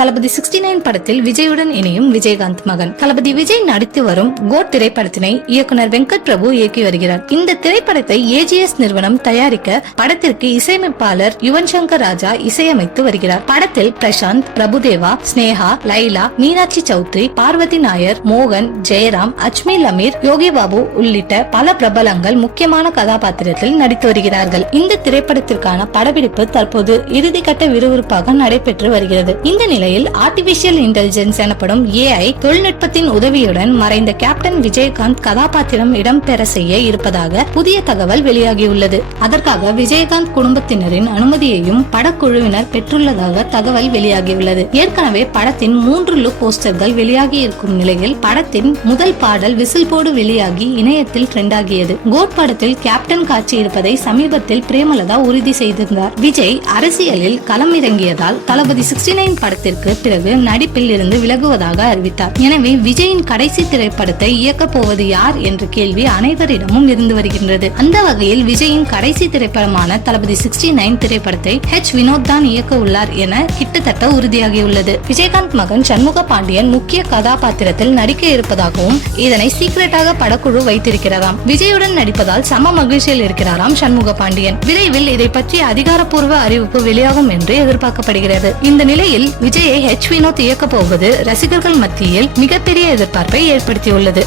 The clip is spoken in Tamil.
தளபதி 69 படத்தில் விஜயுடன் இணையும் விஜயகாந்த் மகன். தளபதி விஜய் நடித்து வரும் கோட் திரைப்படத்தினை இயக்குனர் வெங்கட் பிரபு இயக்கி வருகிறார். இந்த திரைப்படத்தை AGS நிறுவனம் தயாரிக்க படத்திற்கு இசையமைப்பாளர் யுவன் சங்கர் ராஜா இசையமைத்து வருகிறார். படத்தில் பிரசாந்த், பிரபுதேவா, ஸ்னேகா, லைலா, மீனாட்சி சௌத்ரி, பார்வதி நாயர், மோகன், ஜெயராம், அஜ்மீல் அமீர், யோகி பாபு உள்ளிட்ட பல பிரபலங்கள் முக்கியமான கதாபாத்திரத்தில் நடித்து வருகிறார்கள். இந்த திரைப்படத்திற்கான படப்பிடிப்பு தற்போது இறுதிக்கட்ட விறுவிறுப்பாக நடைபெற்று வருகிறது. இந்த நிலையில் ஆர்டிபிஷியல் இன்டெலிஜென்ஸ் எனப்படும் AI தொழில்நுட்பத்தின் உதவியுடன் மறைந்த கேப்டன் விஜயகாந்த் கதாபாத்திரம் இடம்பெற செய்ய இருப்பதாக புதிய தகவல் வெளியாகியுள்ளது. அதற்காக விஜயகாந்த் குடும்பத்தினரின் அனுமதியையும் படக்குழுவினர் பெற்றுள்ளதாக தகவல் வெளியாகியுள்ளது. ஏற்கனவே படத்தின் 3 லுக் போஸ்டர்கள் வெளியாகி இருக்கும் நிலையில் படத்தின் முதல் பாடல் விசில் போடு வெளியாகி இணையத்தில் ட்ரெண்ட் ஆகியது. கோட் படத்தில் கேப்டன் காட்சி இருப்பதை சமீபத்தில் பிரேமலதா உறுதி செய்திருந்தார். விஜய் அரசியலில் களம் இறங்கியதால் தளபதி 69 படத்திற்கு பிறகு நடிப்பில் இருந்து விலகுவதாக அறிவித்தார். எனவே விஜயின் கடைசி திரைப்படத்தை இயக்க போவது யார் என்ற கேள்வி அனைவரிடமும் இருந்து வருகின்றது. அந்த வகையில் விஜயின் கடைசி திரைப்படமான தளபதி 69 திரைப்படத்தை வினோத் தான் இயக்க உள்ளார் என கிட்டத்தட்ட உறுதியாகியுள்ளது. விஜயகாந்த் மகன் சண்முக பாண்டியன் முக்கிய கதாபாத்திரத்தில் நடிக்க இருப்பதாகவும் இதனை சீக்கிரட்டாக படக்குழு வைத்திருக்கிறாராம். விஜயுடன் நடிப்பதால் சம மகிழ்ச்சியில் இருக்கிறாராம் சண்முக பாண்டியன். விரைவில் இதை பற்றி அதிகாரப்பூர்வ அறிவிப்பு வெளியாகும் என்று எதிர்பார்க்கப்படுகிறது. இந்த நிலையில் விஜயை வினோத் இயக்க போவது ரசிகர்கள் மத்தியில் மிகப்பெரிய எதிர்பார்ப்பை ஏற்படுத்தியுள்ளது.